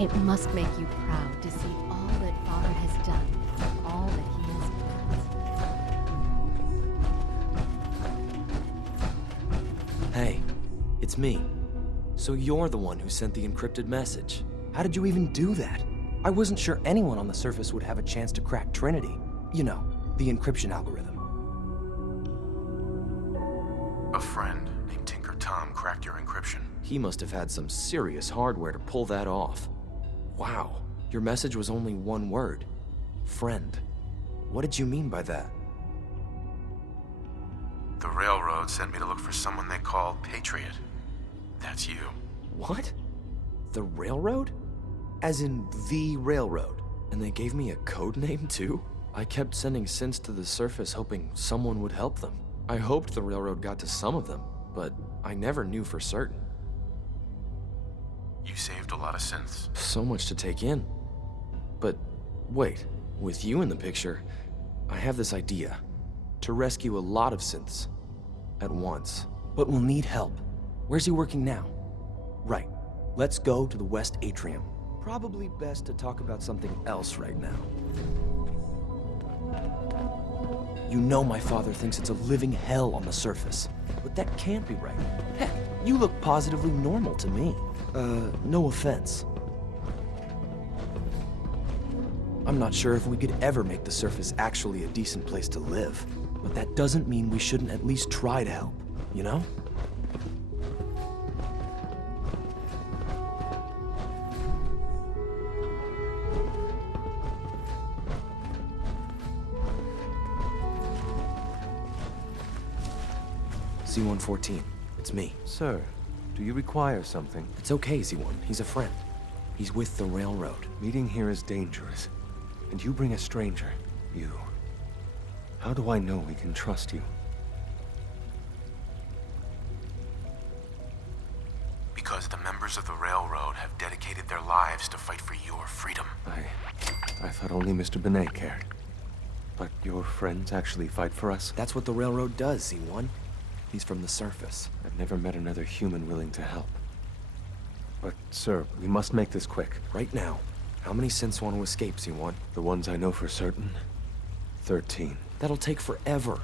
It must make you proud to see all that Father has done, all that he has built. Hey, it's me. So you're the one who sent the encrypted message. How did you even do that? I wasn't sure anyone on the surface would have a chance to crack Trinity. You know, the encryption algorithm. A friend named Tinker Tom cracked your encryption. He must have had some serious hardware to pull that off. Wow, your message was only one word. Friend. What did you mean by that? The railroad sent me to look for someone they call Patriot. That's you. What? The railroad? As in the railroad? And they gave me a code name too? I kept sending synths to the surface hoping someone would help them. I hoped the railroad got to some of them, but I never knew for certain. You saved a lot of synths. So much to take in. But wait, with you in the picture, I have this idea. To rescue a lot of synths at once. But we'll need help. Where's he working now? Right. Let's go to the West Atrium. Probably best to talk about something else right now. You know my father thinks it's a living hell on the surface. But that can't be right. Heck, you look positively normal to me. No offense. I'm not sure if we could ever make the surface actually a decent place to live. But that doesn't mean we shouldn't at least try to help, you know? Z-114, it's me. Sir, do you require something? It's okay, Z1, he's a friend. He's with the railroad. Meeting here is dangerous. And you bring a stranger. You. How do I know we can trust you? Because the members of the railroad have dedicated their lives to fight for your freedom. I thought only Mr. Benet cared. But your friends actually fight for us? That's what the railroad does, Z1. He's from the surface. I've never met another human willing to help. But, sir, we must make this quick. Right now, how many synths want to escape, Z1? The ones I know for certain, 13. That'll take forever.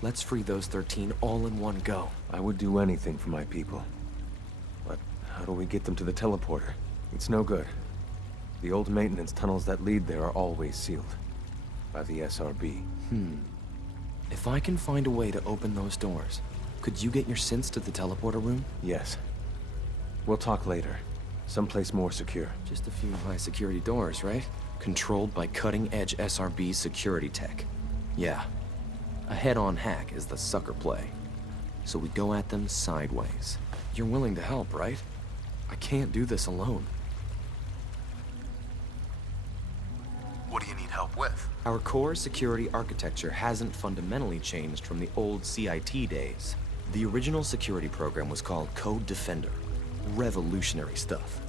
Let's free those 13 all in one go. I would do anything for my people. But how do we get them to the teleporter? It's no good. The old maintenance tunnels that lead there are always sealed. By the SRB. If I can find a way to open those doors, could you get your synths to the teleporter room? Yes. We'll talk later. Someplace more secure. Just a few high-security doors, right? Controlled by cutting-edge SRB security tech. Yeah. A head-on hack is the sucker play. So we go at them sideways. You're willing to help, right? I can't do this alone. What do you need help with? Our core security architecture hasn't fundamentally changed from the old CIT days. The original security program was called Code Defender. Revolutionary stuff.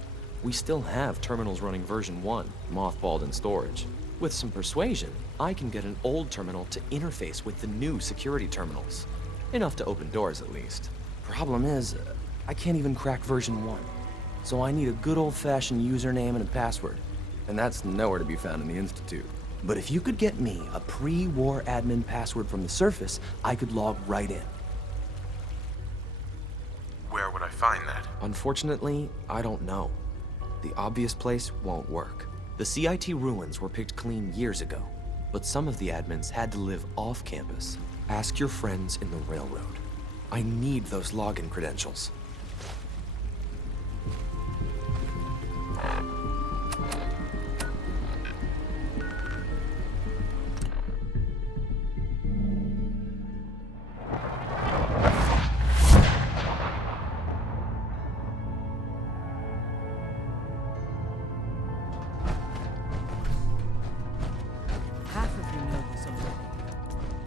We still have terminals running version 1, mothballed in storage. With some persuasion, I can get an old terminal to interface with the new security terminals. Enough to open doors, at least. Problem is, I can't even crack version 1. So I need a good old-fashioned username and a password. And that's nowhere to be found in the Institute. But if you could get me a pre-war admin password from the surface, I could log right in. Where would I find that? Unfortunately, I don't know. The obvious place won't work. The CIT ruins were picked clean years ago, but some of the admins had to live off campus. Ask your friends in the railroad. I need those login credentials.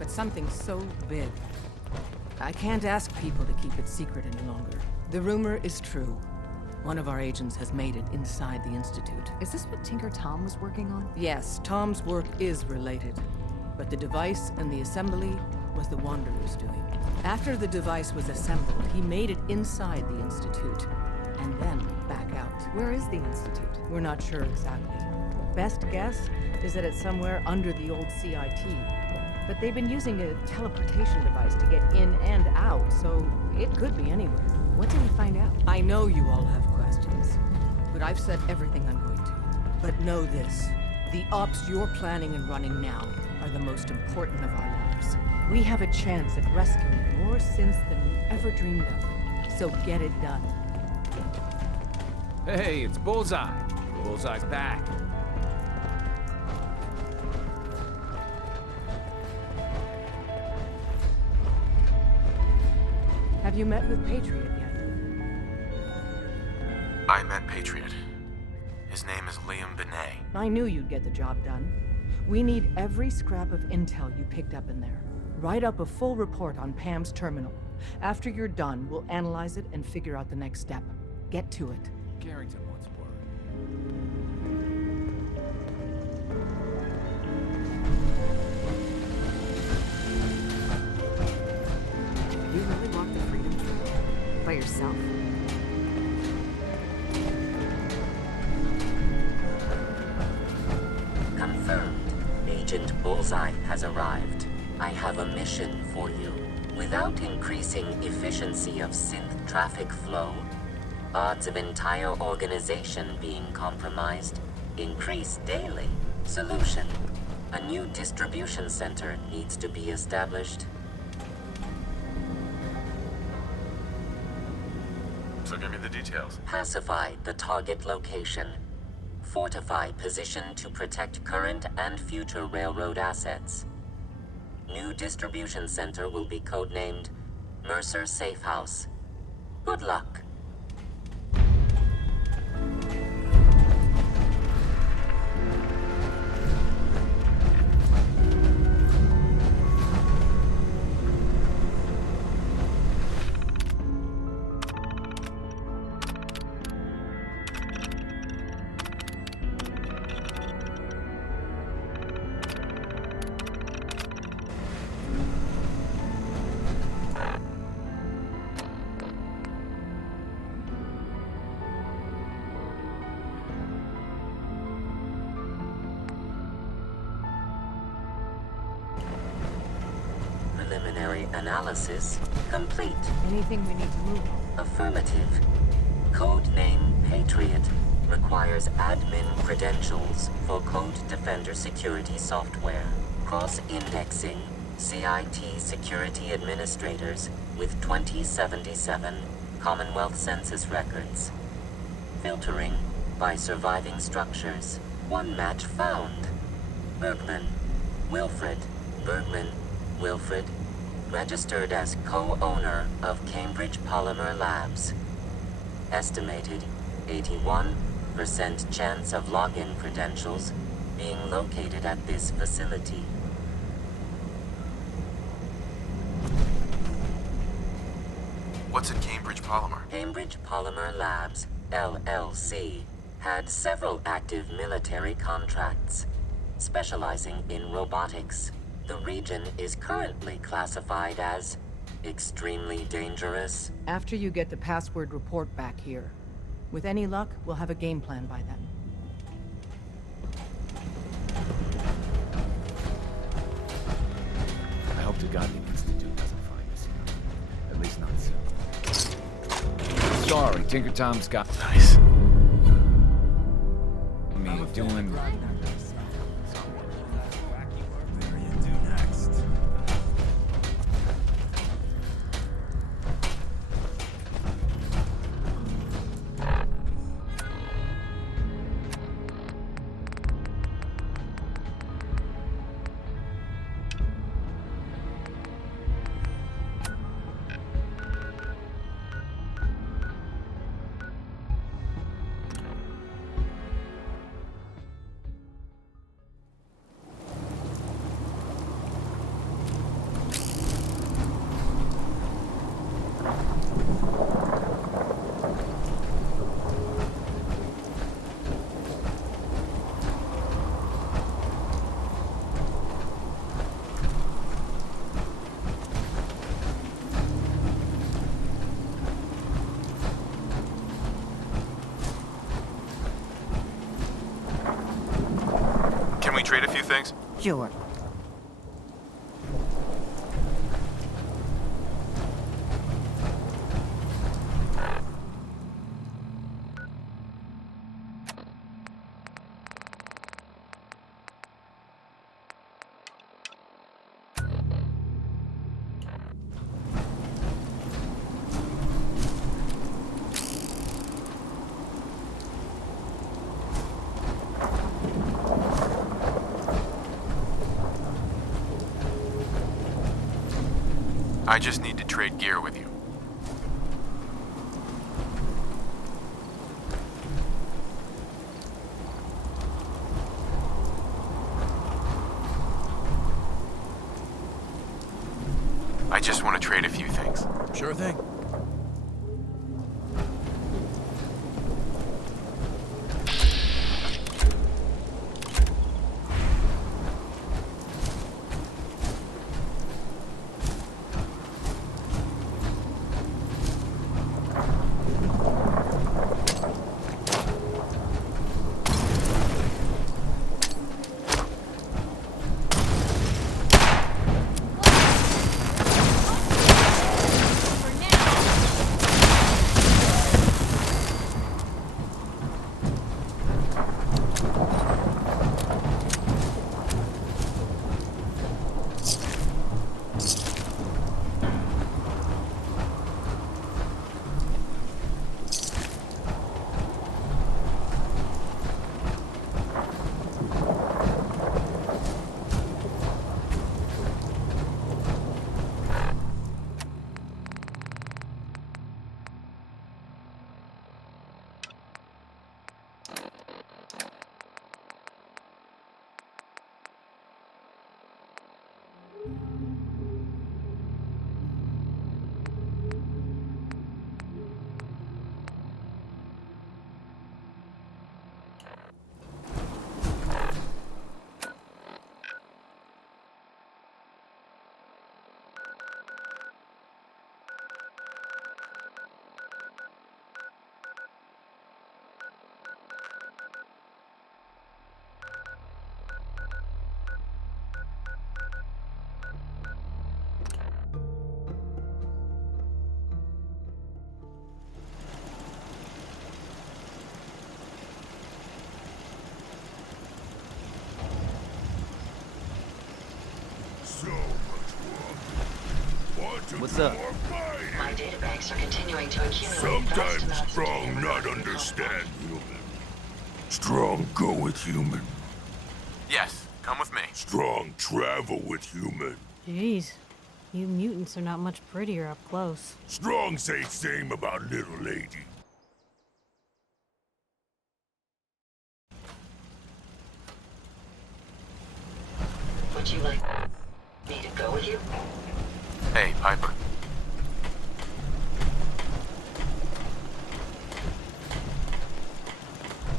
Something so big. I can't ask people to keep it secret any longer. The rumor is true. One of our agents has made it inside the Institute. Is this what Tinker Tom was working on? Yes, Tom's work is related. But the device and the assembly was the Wanderer's doing. After the device was assembled, he made it inside the Institute. and then back out. Where is the Institute? We're not sure exactly. Best guess is that it's somewhere under the old CIT. But they've been using a teleportation device to get in and out, so it could be anywhere. What did we find out? I know you all have questions, but I've said everything I'm going to. But know this, the ops you're planning and running now are the most important of our lives. We have a chance at rescuing more synths than we ever dreamed of, so get it done. Hey, it's Bullseye. Bullseye's back. Have you met with Patriot yet? I met Patriot. His name is Liam Benet. I knew you'd get the job done. We need every scrap of intel you picked up in there. Write up a full report on Pam's terminal. After you're done, we'll analyze it and figure out the next step. Get to it. Carrington wants word. You really walked the Freedom Trail? By yourself? Confirmed. Agent Bullseye has arrived. I have a mission for you. Without increasing efficiency of synth traffic flow, odds of entire organization being compromised increase daily. Solution. A new distribution center needs to be established. So give me the details. Pacify the target location. Fortify position to protect current and future railroad assets. New distribution center will be codenamed Mercer Safe House. Good luck. Preliminary analysis complete. Anything we need to move on? Affirmative. Codename Patriot requires admin credentials for Code Defender security software. Cross-indexing CIT security administrators with 2077 Commonwealth Census records. Filtering by surviving structures. One match found. Bergman, Wilfred. Bergman, Wilfred, registered as co-owner of Cambridge Polymer Labs. Estimated 81% chance of login credentials being located at this facility. What's at Cambridge Polymer? Cambridge Polymer Labs, LLC, had several active military contracts, specializing in robotics. The region is currently classified as extremely dangerous. After you get the password report back here. With any luck, we'll have a game plan by then. I hope to God the Institute doesn't find us here. At least not soon. Sorry, Tinker Tom's got... Nice. me doing... trade a few things? Sure. I just need to trade gear with you. I just want to trade a few things. Sure thing. What's up? My databanks are continuing to accumulate vast Sometimes amounts of strong data not regarding understand human. Strong go with human. Yes, come with me. Strong travel with human. Jeez, you mutants are not much prettier up close. Strong say same about little lady. Would you like me to go with you? Hey, Piper.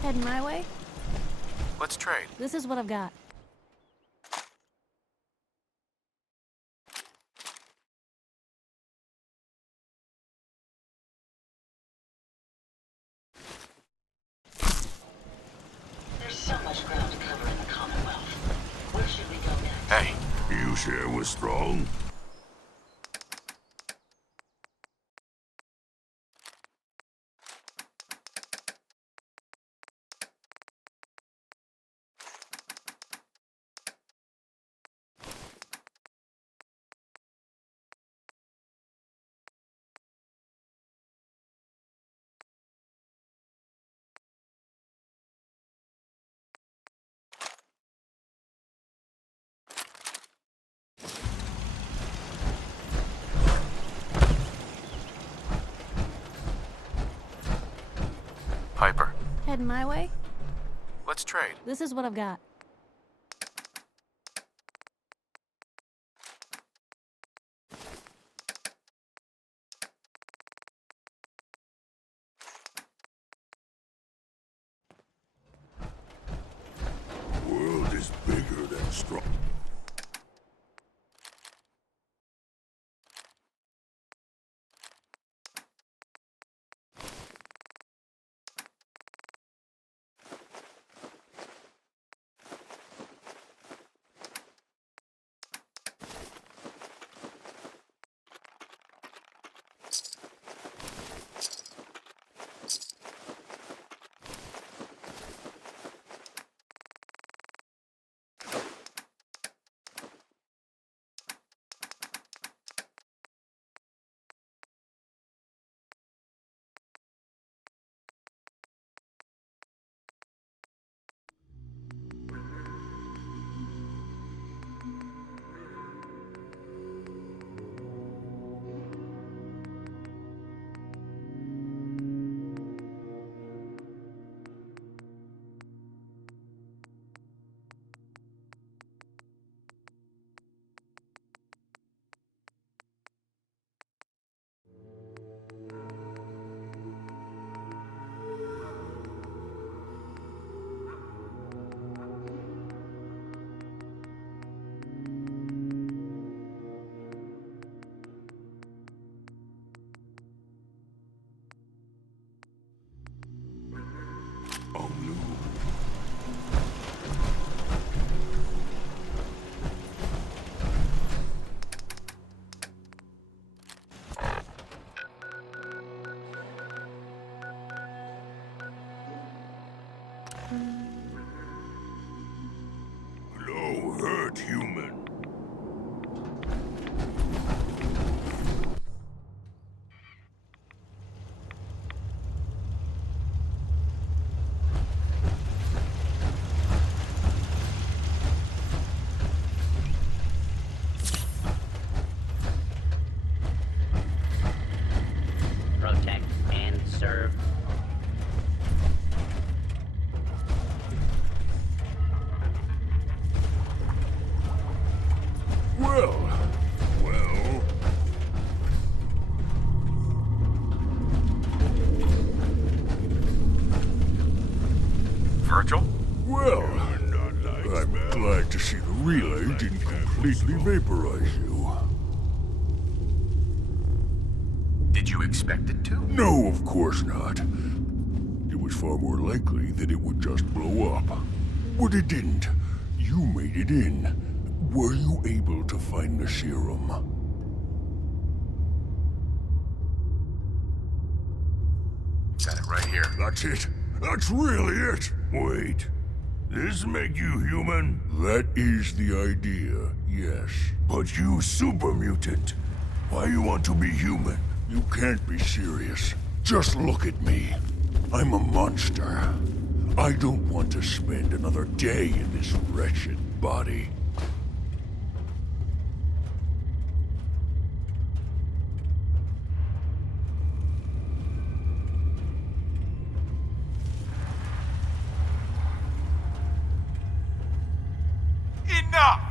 Heading my way? Let's trade. This is what I've got. There's so much ground to cover in the Commonwealth. Where should we go next? Hey, You share with Strong? Piper. Heading my way? Let's trade. This is what I've got. World is bigger than Strong. completely vaporize you. Did you expect it to? No, of course not. It was far more likely that it would just blow up. But it didn't. You made it in. Were you able to find the serum? Got it right here. That's it. That's really it. Wait. This make you human? That is the idea, yes. But you super mutant. Why you want to be human? You can't be serious. Just look at me. I'm a monster. I don't want to spend another day in this wretched body. Enough!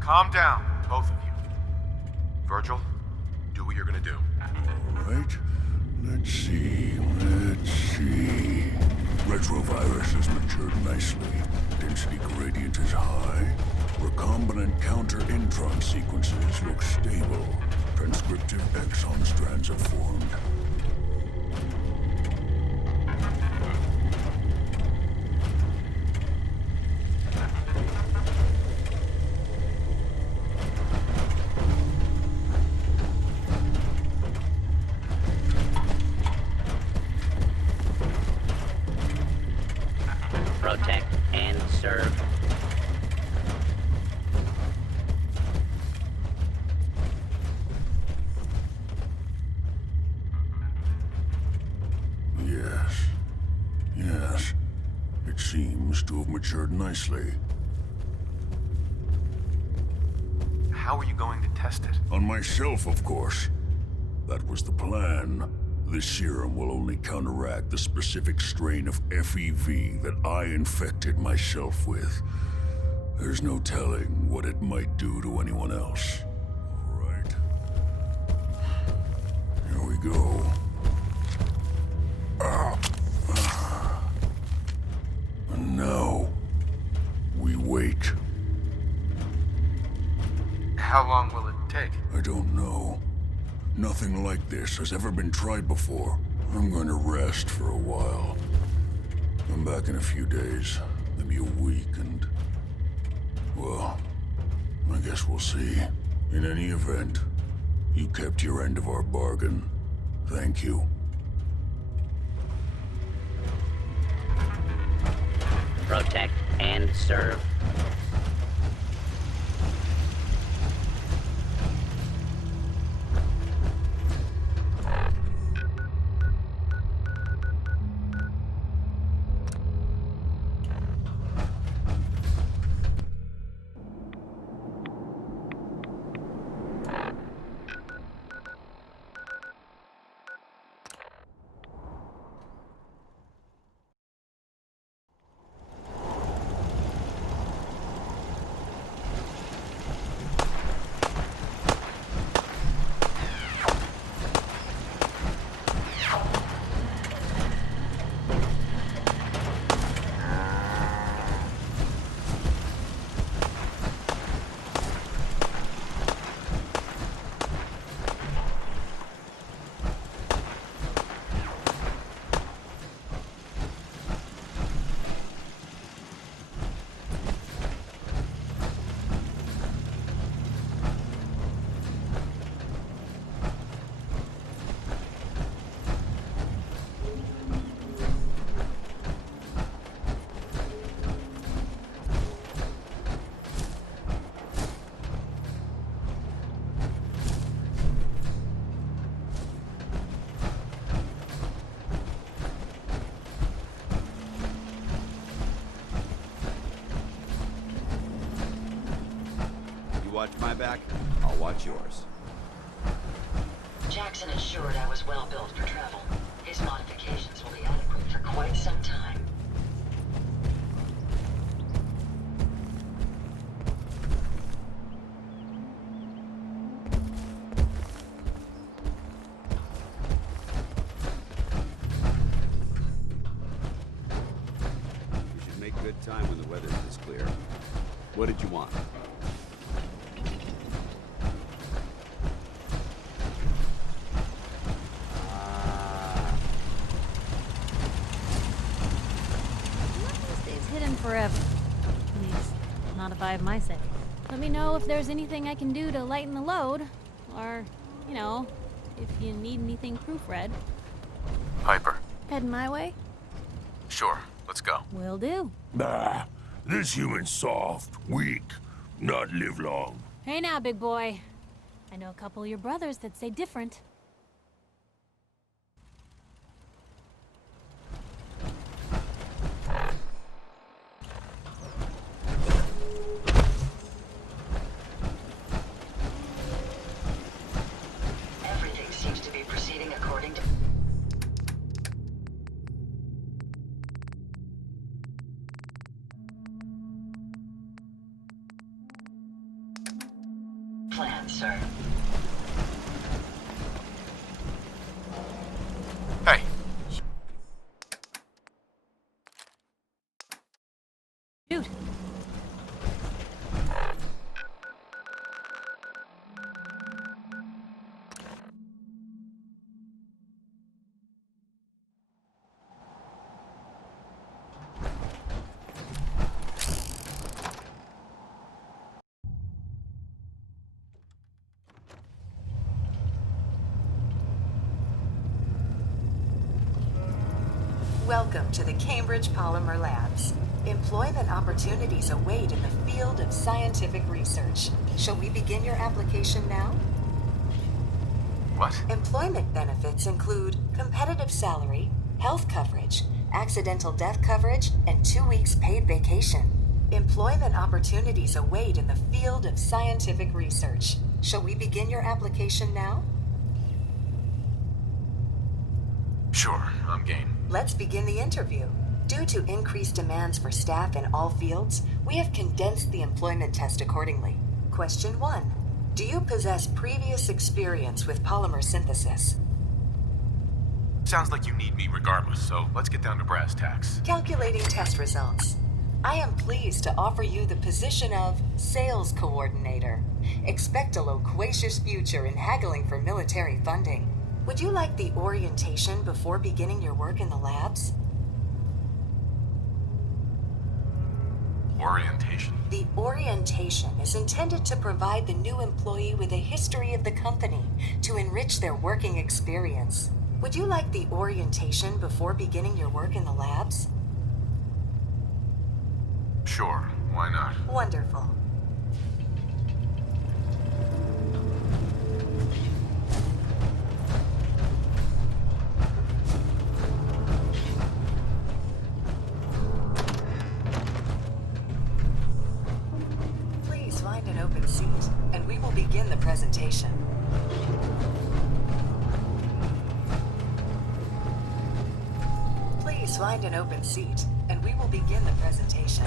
Calm down, both of you. Virgil, do what you're gonna do. All right. Let's see. Retrovirus has matured nicely. Density gradient is high. Recombinant counter-intron sequences look stable. Transcriptive exon strands have formed. Protect and serve. Yes. It seems to have matured nicely. How are you going to test it? On myself, of course. That was the plan. This serum will only counteract the specific strain of FEV that I infected myself with. There's no telling what it might do to anyone else. All right. Here we go. And now, we wait. How long will it take? I don't know. Nothing like this has ever been tried before. I'm going to rest for a while. I'm back in a few days, maybe a week, and... well, I guess we'll see. In any event, you kept your end of our bargain. Thank you. Protect and serve. Watch my back, I'll watch yours. Jackson assured I was well built for travel. His modifications will be adequate for quite some time. We should make good time when the weather's this clear. What did you want? if I have my say. Let me know if there's anything I can do to lighten the load. Or, you know, if you need anything proofread. Piper. Heading my way? Sure, let's go. Will do. Bah, this human's soft, weak, not live long. Hey now, big boy. I know a couple of your brothers that say different. Everything seems to be proceeding according to plan, sir. Hey, Dude. Welcome to the Cambridge Polymer Labs. Employment opportunities await in the field of scientific research. Shall we begin your application now? what? Employment benefits include competitive salary, health coverage, accidental death coverage, and 2 weeks paid vacation. Employment opportunities await in the field of scientific research. Shall we begin your application now? Sure, I'm game. Let's begin the interview. Due to increased demands for staff in all fields, we have condensed the employment test accordingly. Question 1. Do you possess previous experience with polymer synthesis? Sounds like you need me regardless, so let's get down to brass tacks. Calculating test results. I am pleased to offer you the position of Sales Coordinator. Expect a loquacious future in haggling for military funding. Would you like the orientation before beginning your work in the labs? Orientation? The orientation is intended to provide the new employee with a history of the company to enrich their working experience. Would you like the orientation before beginning your work in the labs? Sure, why not? Wonderful. Please find an open seat, and we will begin the presentation. Please find an open seat, and we will begin the presentation.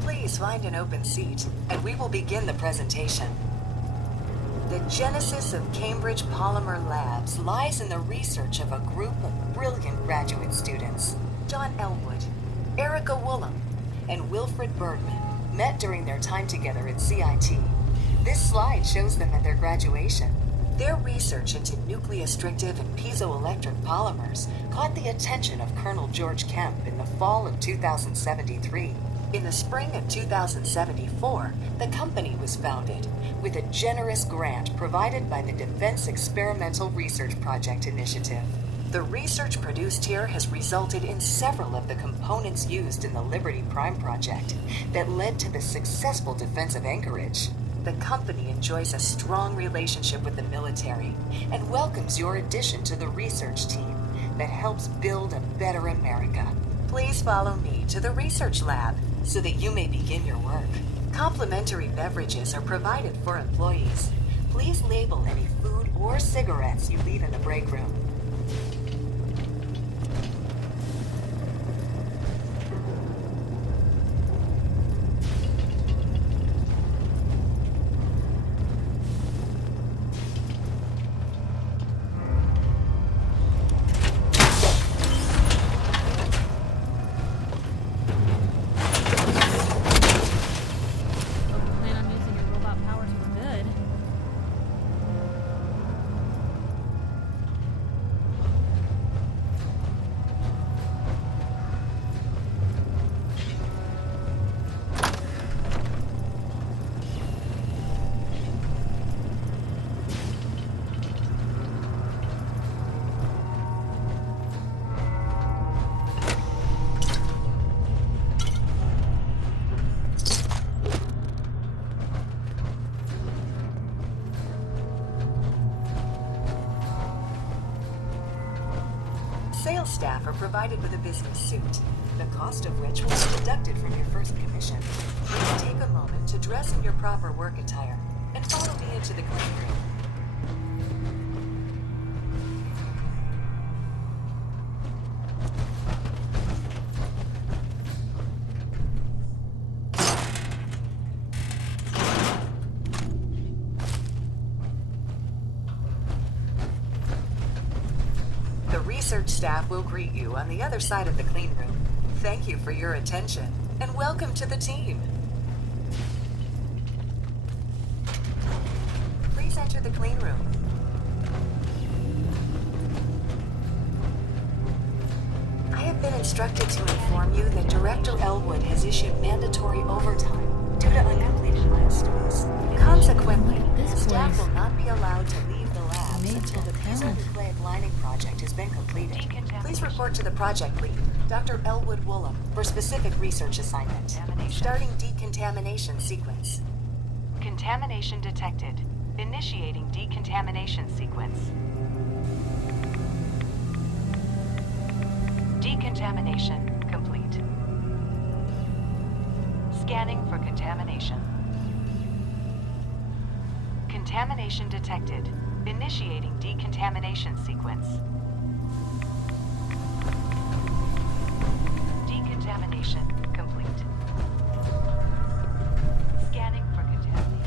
Please find an open seat, and we will begin the presentation. The genesis of Cambridge Polymer Labs lies in the research of a group of brilliant graduate students. John Elwood, Erica Woolham, and Wilfred Bergman met during their time together at CIT. This slide shows them at their graduation. Their research into nucleostrictive and piezoelectric polymers caught the attention of Colonel George Kemp in the fall of 2073. In the spring of 2074, the company was founded with a generous grant provided by the Defense Experimental Research Project Initiative. The research produced here has resulted in several of the components used in the Liberty Prime project that led to the successful defense of Anchorage. The company enjoys a strong relationship with the military and welcomes your addition to the research team that helps build a better America. Please follow me to the research lab so that you may begin your work. Complimentary beverages are provided for employees. Please label any food or cigarettes you leave in the break room. Plan on using your robot powers for good. staff are provided with a business suit, the cost of which will be deducted from your first commission. Please take a moment to dress in your proper work attire and follow me into the clean room. The research staff will greet you on the other side of the clean room. Thank you for your attention, and welcome to the team. Please enter the clean room. I have been instructed to inform you that Director Elwood has issued mandatory overtime due to uncompleted milestones. Consequently, staff will not be allowed to leave the labs until the nucleic lining project has been completed. Please report to the project lead, Dr. Elwood Woolham, for specific research assignment. Starting decontamination sequence. Contamination detected. Initiating decontamination sequence. Decontamination complete. Scanning for contamination. Contamination detected. Initiating decontamination sequence. Decontamination complete. Scanning for contamination.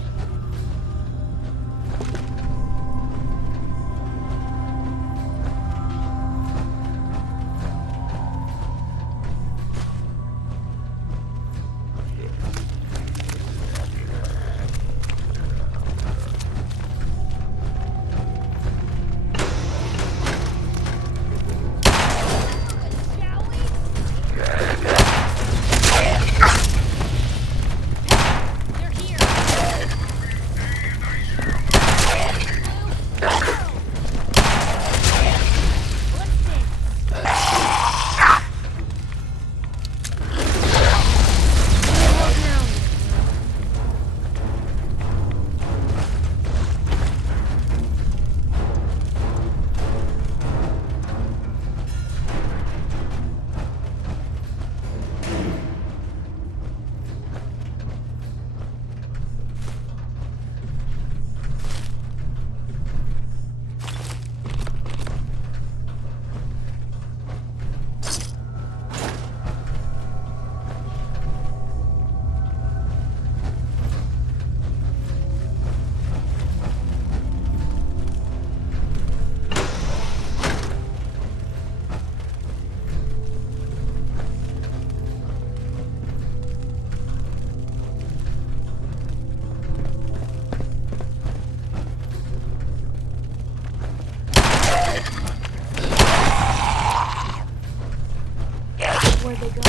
Where'd they go?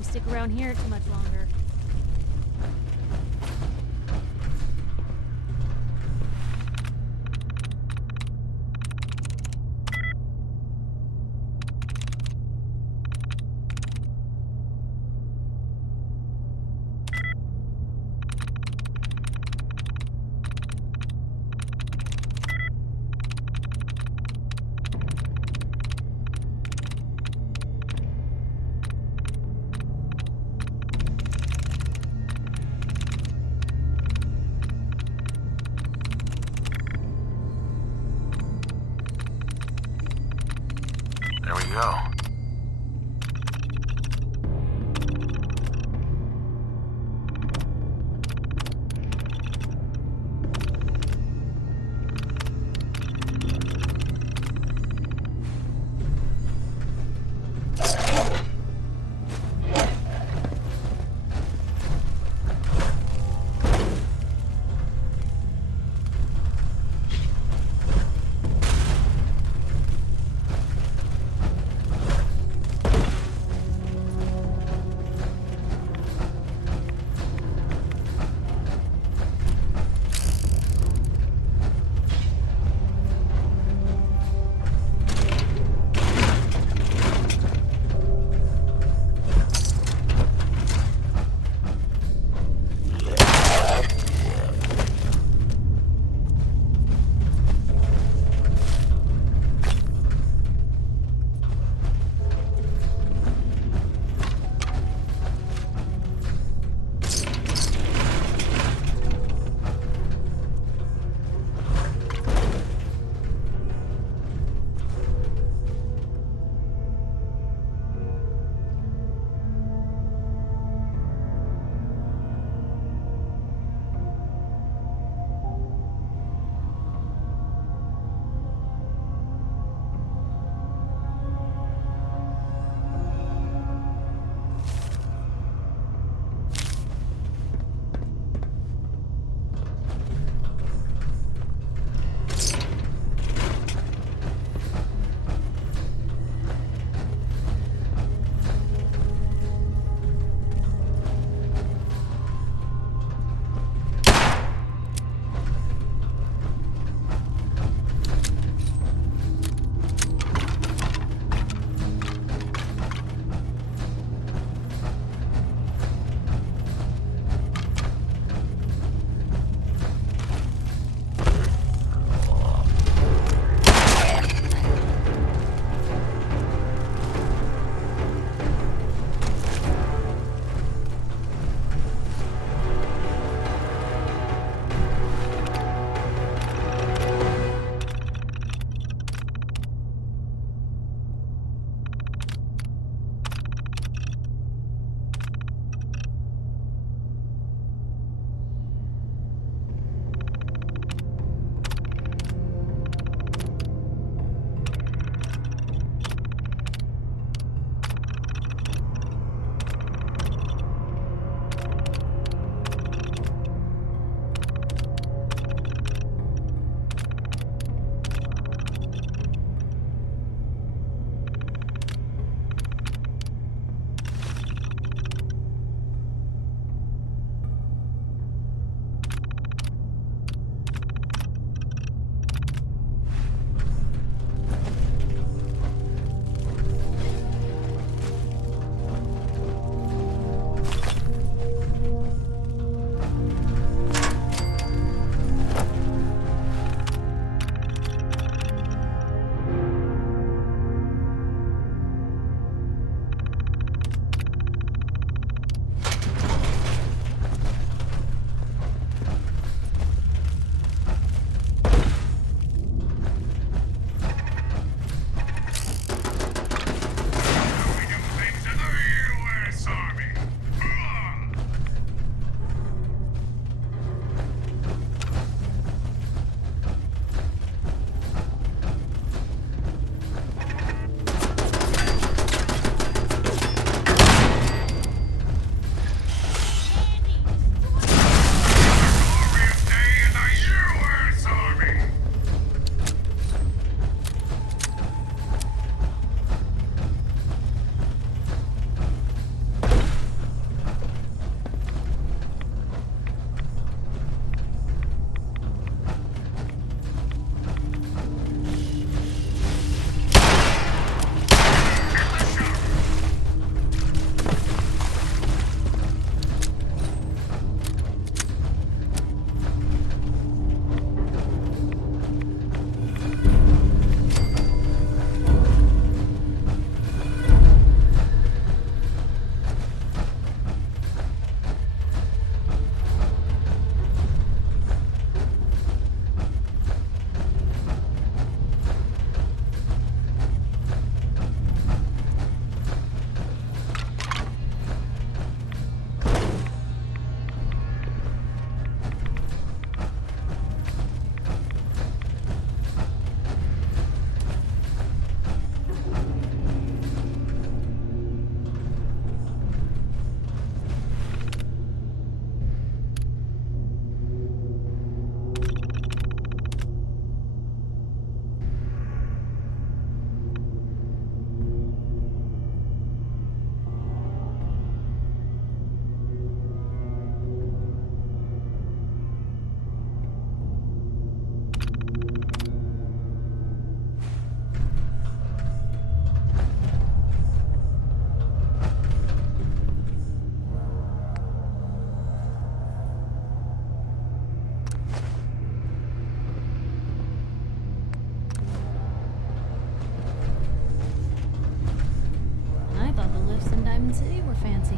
Stick around here too much longer. There we go. Mountain City were fancy.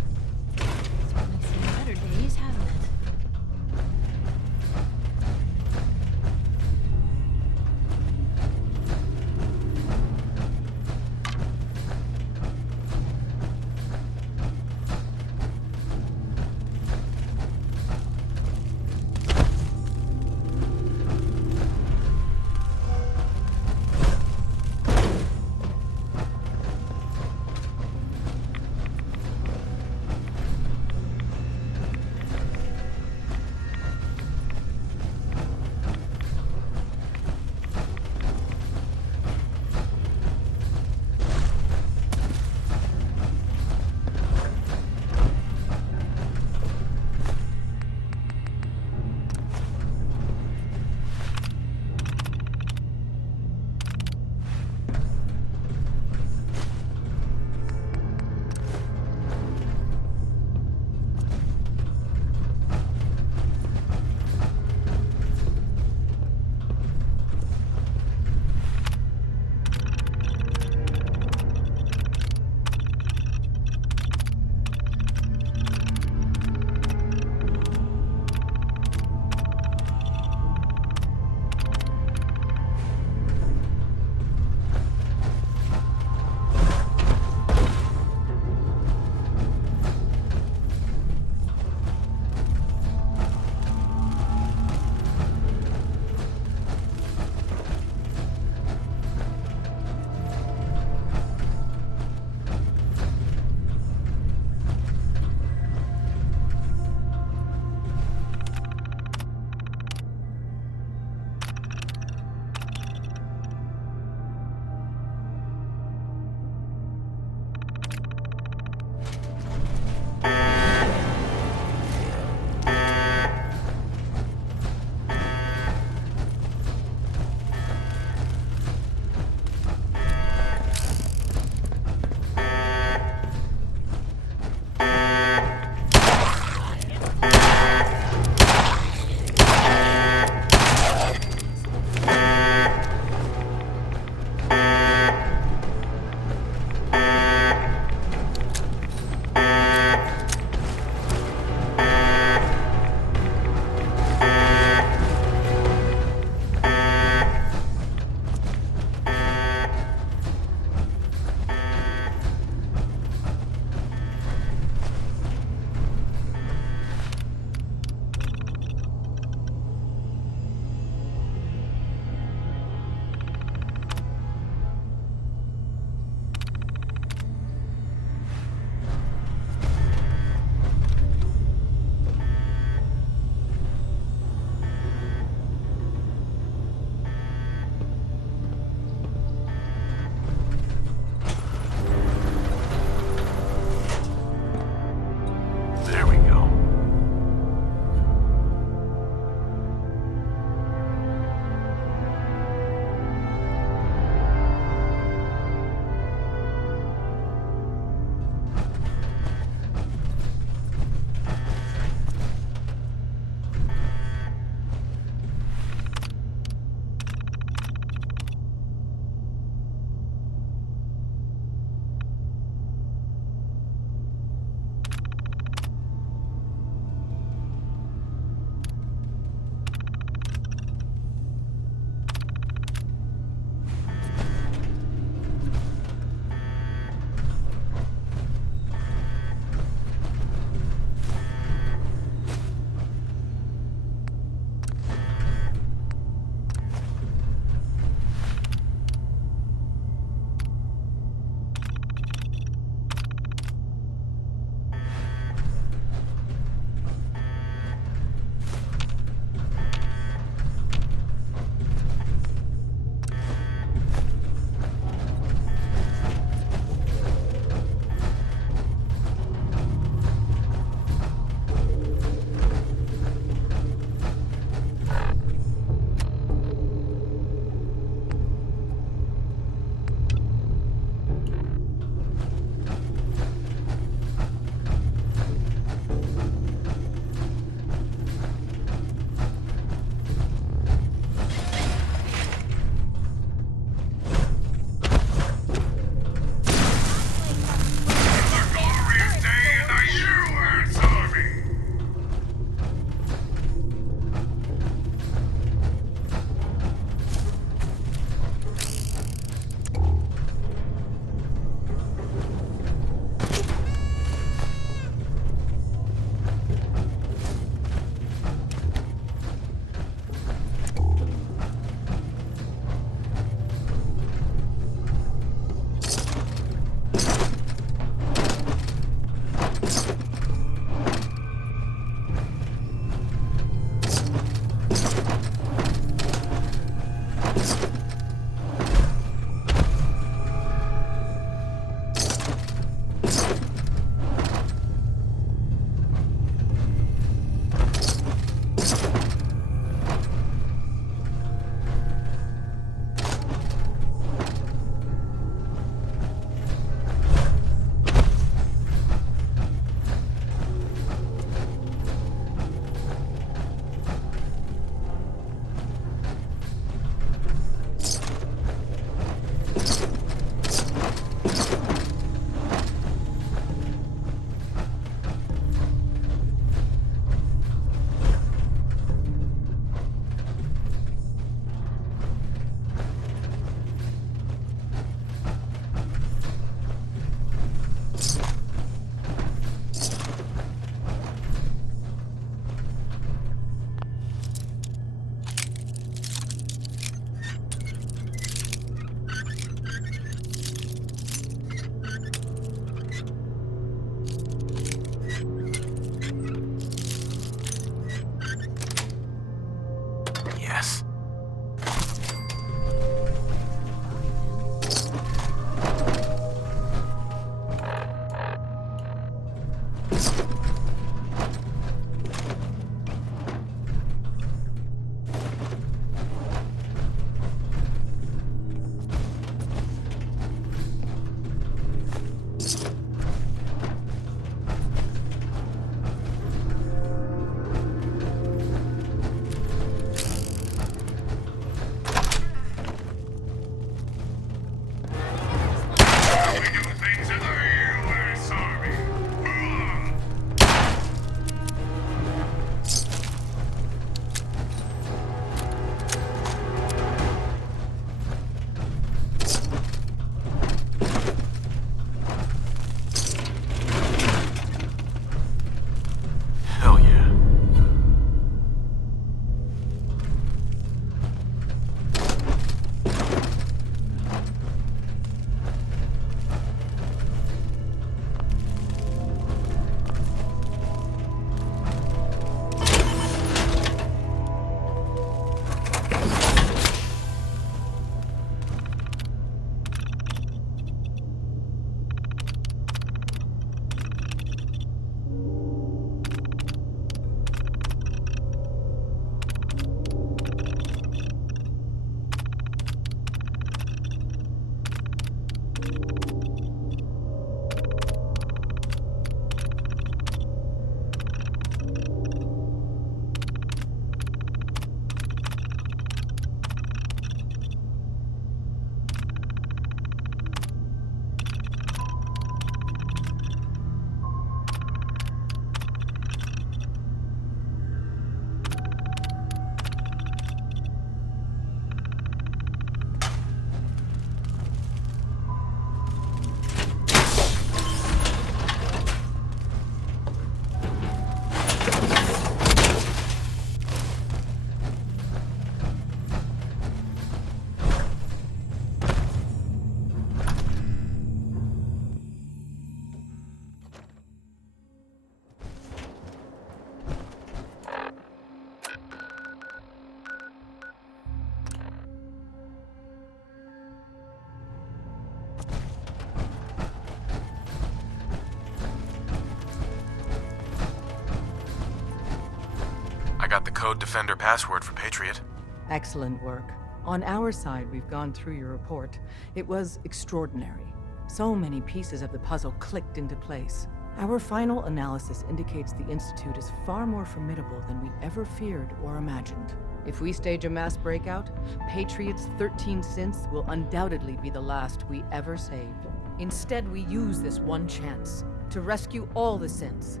got the Code Defender password for Patriot. Excellent work. On our side, we've gone through your report. It was extraordinary. So many pieces of the puzzle clicked into place. Our final analysis indicates the Institute is far more formidable than we ever feared or imagined. If we stage a mass breakout, Patriot's 13 synths will undoubtedly be the last we ever save. Instead, we use this one chance to rescue all the synths.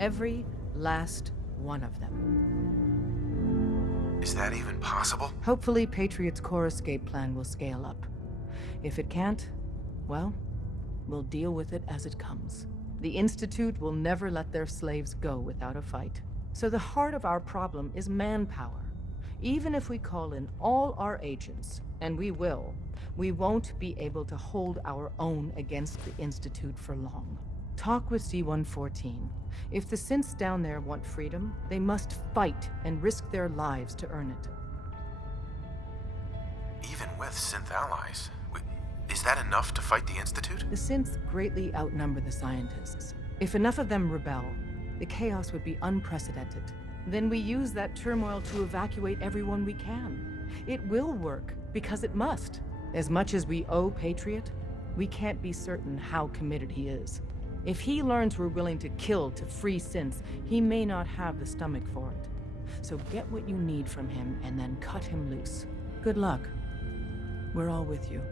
Every last one of them. Is that even possible? Hopefully, Patriot's core escape plan will scale up. If it can't, well, we'll deal with it as it comes. The Institute will never let their slaves go without a fight. So the heart of our problem is manpower. Even if we call in all our agents, and we will, we won't be able to hold our own against the Institute for long. Talk with C-114. If the synths down there want freedom, they must fight and risk their lives to earn it. Even with synth allies, is that enough to fight the Institute? The synths greatly outnumber the scientists. If enough of them rebel, the chaos would be unprecedented. Then we use that turmoil to evacuate everyone we can. It will work, because it must. As much as we owe Patriot, we can't be certain how committed he is. If he learns we're willing to kill to free synths, he may not have the stomach for it. So get what you need from him and then cut him loose. Good luck. We're all with you.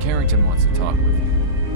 Carrington wants to talk with you.